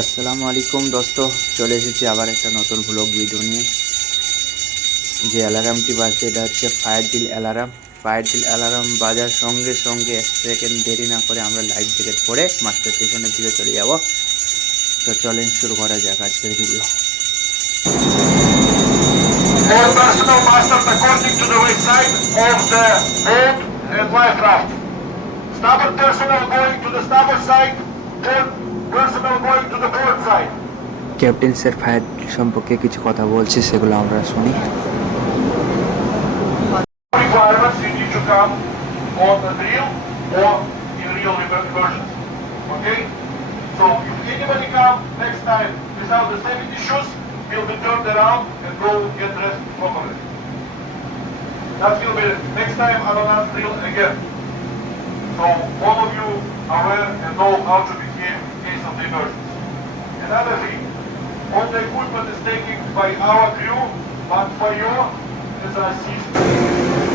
আসসালামু আলাইকুম দোস্ত চলে এসেছি আবার একটা নতুন ব্লগ ভিডিও নিয়ে। যে অ্যালার্মটি বাজছে এটা হচ্ছে fire drill alarm fire drill alarm বাজার সঙ্গে সঙ্গে এক সেকেন্ড দেরি না করে আমরা লাইফ জ্যাকেট পরে মাস্টার স্টেশনের দিকে চলে যাব। তো চলেন শুরু করা যাক আজকের video All personnel going to the starboard side, port personnel going to the port side. Captain sir fire deal সম্পর্কে কিছু কথা বলছে সেগুলো আমরা শুনি Requirements you need to come on the drill or in real versions. Okay? So if anybody come next time without the safety shoes, he'll be turned around and go get dressed properly. That will be next time on our drill again. So all of you are aware and know how to behave Another thing, all the equipment is taken by our crew, but for you as a assist.